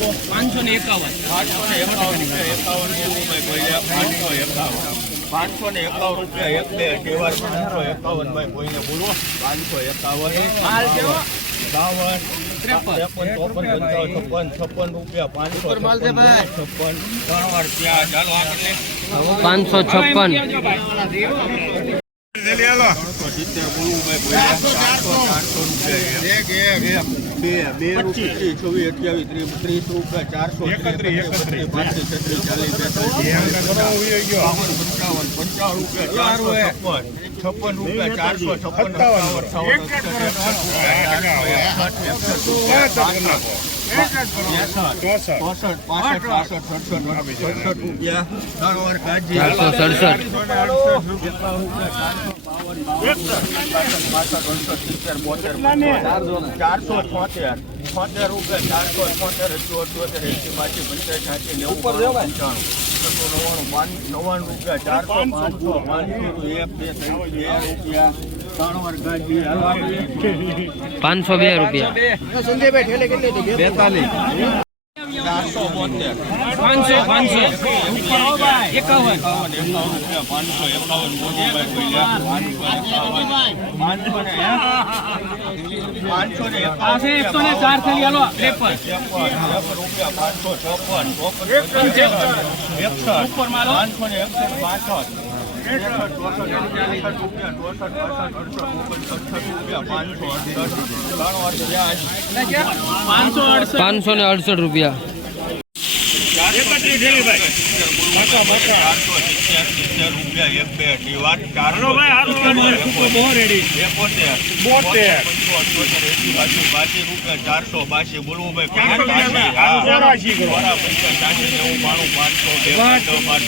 પાંચસો ને એકાવન પાંચસો ને એકાવન એકાવન પાંચસો એકાવન પાંચસો ને એકાવન રૂપિયા એક બે તહેવાર પાંચસો એકાવન ભાઈ કોઈને બોલો પાંચસો એકાવન બાવન ત્રેપન. ચોપન પંચાવન છપ્પન છપ્પન રૂપિયા પાંચસો છપ્પન ત્રણ પાંચસો છપ્પન એક એક બે બે રૂપિયા છવ્વીસ અઠ્યાવીસ ત્રીસ ત્રીસ રૂપિયા ચારસો એકત્રીસ એકત્રીસ પાંત્રીસ છત્રીસ ચાલીસ બેતાલીસ પંચાવન પંચાવન રૂપિયા ચારસો છપ્પન રૂપિયા ચારસો છપ્પન અઠાવન અઠાવન એકસઠ એકસઠ રૂપિયા ચોસઠ પાસઠ પાસઠ સડસઠ. સડસઠ રૂપિયા ત્રણ ચારસો સડસઠ. ચારસો છોતેર છોતેર રૂપિયા. ચારસો છોતેર ચોતેર એસી બાસી પંચાયત છાસી નેવું પંચાણું નવ્વાણું પાંચ નવ્વાણું રૂપિયા ચારસો પાંચસો પાંચસો એક બે. ત્રણ બે રૂપિયા પાંચસો બે રૂપિયા બેતાલીસ. પાંચસો પાંચસો. એકાવન. પાંચસો એકાવન પાંચસો ને ચાર થેલી. હાલો ત્રેપન પાંચસો એકસઠ ઉપર માલો પાંચસો ને એકસઠ પાસઠ પાંચસો ને અડસઠ રૂપિયા. ચારસો બાસી બાસી રૂપિયા ચારસો બાસી. બોલવું પંચાસ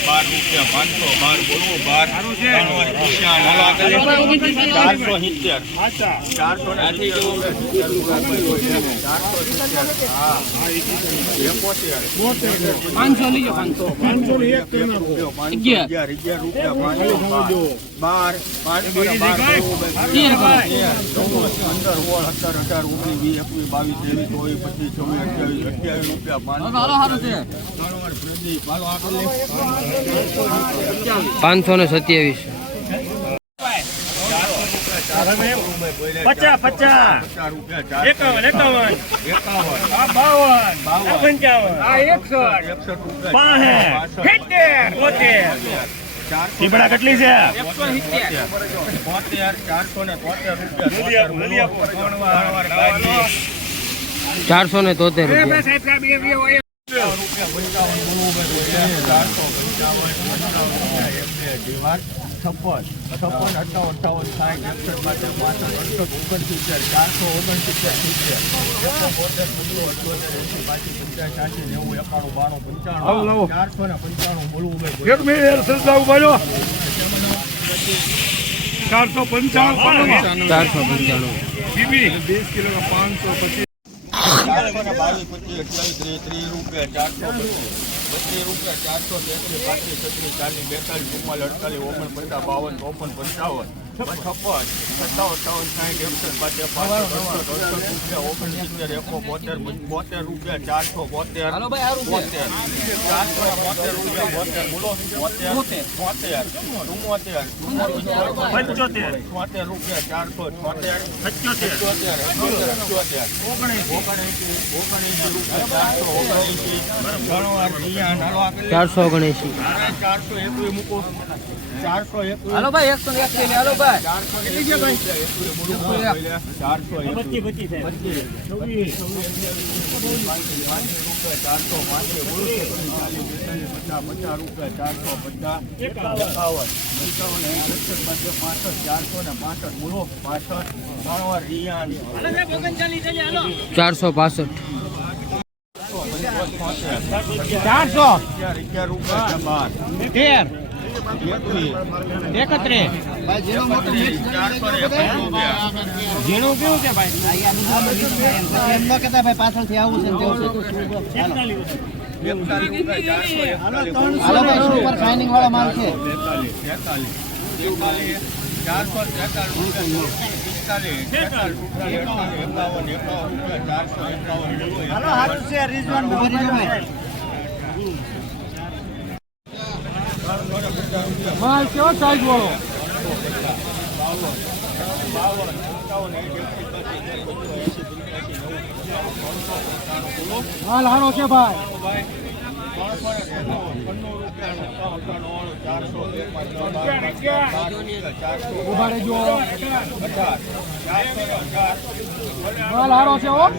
બાર. રૂપિયા પાંચસો બાર. બોલવું બાર. ચારસો સિત્તેર. ચારસો ને ચારસો સિત્તેર. હા. એકોતેર. પાંચસો લઈ જાઓ પાંચસો. અગિયાર. અગિયાર રૂપિયા પાંચસો બાર. પાંચસો ને બાર અગિયાર ચૌદ પંદર સોળ સત્તર અઢાર ઓગણીસ વીસ એકવીસ બાવીસ ત્રેવીસ ચોવીસ પચીસ ચોવીસ અઠ્યાવીસ અઠ્યાવીસ રૂપિયા પાંચસો. પાંચસો ને સત્યાવીસ. પચાસ પચાસ. એકાવન એકાવન. બાવન. પંચાવન. એકસઠ. પાસઠ. સિત્તેર. કેટલી છે? ચારસો ને તોતેર રૂપિયા. છપ્પન છપ્પન અઠાવન અઠાવન સાઠ એકસઠ માટે પાસઠ અડસઠ ઓગણસિત્તેર ચારસો ઓગણસિત્તેર સિત્તેર. એકસો બોતેર બોલવું અઠ્યોતેર એસી પાછી પંચાસ છ્યાસી નેવું એકાણું બાણું પંચાણું ચારસો ને પંચાણું બોલવું ભાઈ. ચારસો પંચાણું ચારસો પંચાણું. બીબી. વીસ કિલો પાંચસો પચીસ. ચારસો ને બાવીસ પચીસ અઠ્યાવીસ ત્રીસ ત્રીસ રૂપિયા ચારસો પચીસ રૂપિયા ચારસો તેત્રીસ પાંત્રીસ છત્રીસ ચાલીસ બેતાલીસ ચુમ્માલીસ અડતાલીસ ઓગણપચાસ બાવન ચોપન પંચાવન. બાતેર રૂપિયા ઓગણસિત્તેર એકો બોતેર બોતેર રૂપિયા. ચારસો બોતેર. બોતેર ચારસો ને બોતેર રૂપિયા બોતેર બોલો. બોતેર બોતેર. ચુમ્મોતેર. પંચોતેર. છોતેર રૂપિયા ચારસો છોતેર. પંચોતેર. અઠ્યોતેર અઠ્યોતેર ઓગણીસી ઓગણીસી ઓગણીસી રૂપિયા ચારસો ઓગણીસી. ચારસો ઓગણએંસી ચારસો એકવી મૂકો. ચારસો એક. હાલો ભાઈ એકસો એક હાલો ભાઈ. ચારસો એકવી બોલો બોલો. ચારસો ચારસો પચાસ રૂપિયા ચારસો પચાસ એકાવન એકાવન એકસઠ પાસઠ ચારસો ને પાસઠ બોલો પાસઠ ત્રણ રિયાન ચારસો પાસઠ. ચારસો. રૂપિયા બાર તેર એકવીસ એકત્રીસ ચારસો ને એકવીસ રૂપિયા. ઝીણું કેવું છે ભાઈ? એમ ચારસો શાઇનિંગ વાળા માલ છે. ચારસો એકાવન એકાવન એકાવન હાલો હારું છે રિઝવાન માલ કેવો સાઈઝ વાળો? માલ હારો છે ભાઈ. ઊભા રહેજો માલ હારો છે અઢાર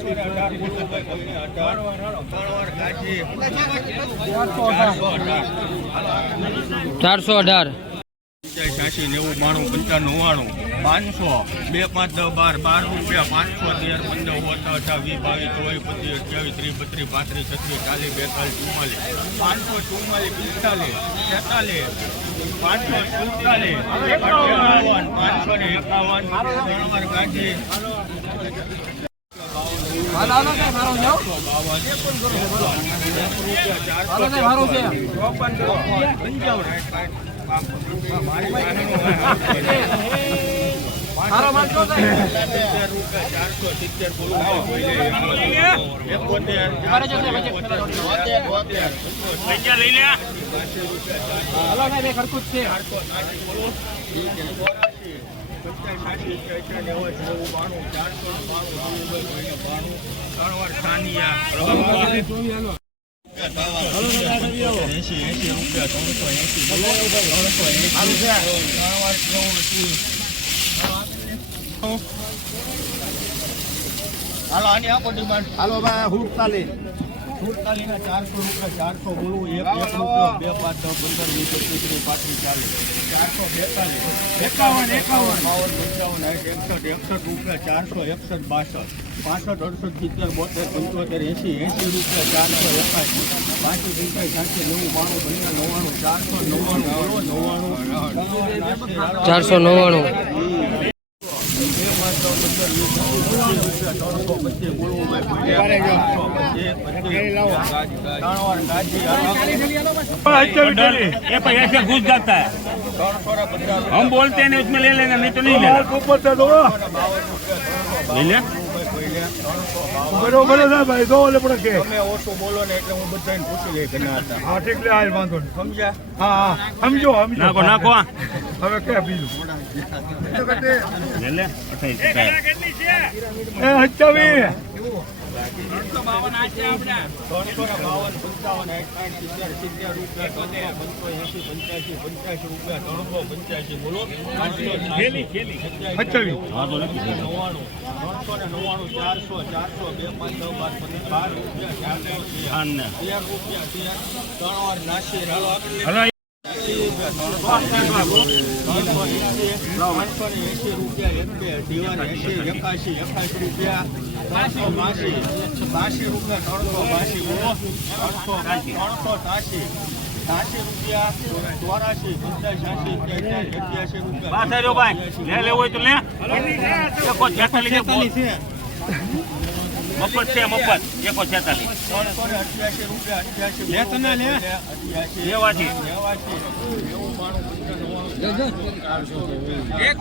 ચારસો અઢાર. છ્યાસી નેવું બાણું પંચાણું નવ્વાણું પાંચસો બે પાંચ દસ બાર બાર રૂપિયા પાંચસો તેર પંદર ઓછા અઠા વીસ બાવીસ ચોવીસ પચીસ અઠ્યાવીસ ત્રીસ બત્રીસ પાંત્રીસ છત્રીસ ચાલીસ બેતાલીસ ચુમ્માલીસ પાંચસો ચુમ્માલીસ પિસ્તાલીસ છેતાલીસ પાંચસો સુડતાલીસ એકાવન પાંચસો ને એકાવન બરાબર કાઢી. હાલ છે હારો ત્રણ વાર હાલો આની આપો ડિમાન્ડ હાલો ભાઈ હુડતાલીસ સુડતાલીસ ના ચારસો રૂપિયા ચારસો બોલવું એક એક રૂપિયો બે પાંચ દસ પંદર વીસ પચીસની પાછળ ચાલીસ ચારસો બેતાલીસ એકાવન એકાવન બાવન પંચાવન સાઠ એકસઠ એકસઠ રૂપિયા ચારસો એકસઠ બાસઠ પાસઠ અડસઠ સિત્તેર બોતેર પંચોતેર એંસી એંસી રૂપિયા ચારસો એકાસી પાંચી રૂપિયા ચારસો નેવું બાણું પંદર નવ્વાણું ચારસો નવ્વાણું નવ્વાણું ચારસો નવ્વાણું घुस जाता है ત્રણસો ને પચાસ हम बोलते हैं उसमें ले लेना नहीं तो नहीं लेना બાવન રૂપિયા ले ले બરોબર ભાઈ દો લે પડે કે તમે ઓછું બોલો ને એટલે હું બધાને પૂછી લઈ ઘણા હતા હા ઠીક લે આ વાંધો નહીં સમજ્યા હા હા સમજો સમજો નાખો નાખો હવે કે બીજું લે લે એ હચ્ચાવી. ત્રણ વાર નાસી પંચાવન સાઠ સાઠ ત્રણસો એસી ત્રણસો એસી રૂપિયા એક બે એસી એકાશી એકાશી રૂપિયા ત્રણસો બાસી બાસી રૂપિયા ત્રણસો બાસી ત્રણસો ત્રણસો સાસી સાસી રૂપિયા ચોરાશી પંચ્યાસી એક્યાસી રૂપિયા હોય તો લે એકો છે મફત છે મફત એકો છેતાલીસ લેવાથી લેવાથી એક.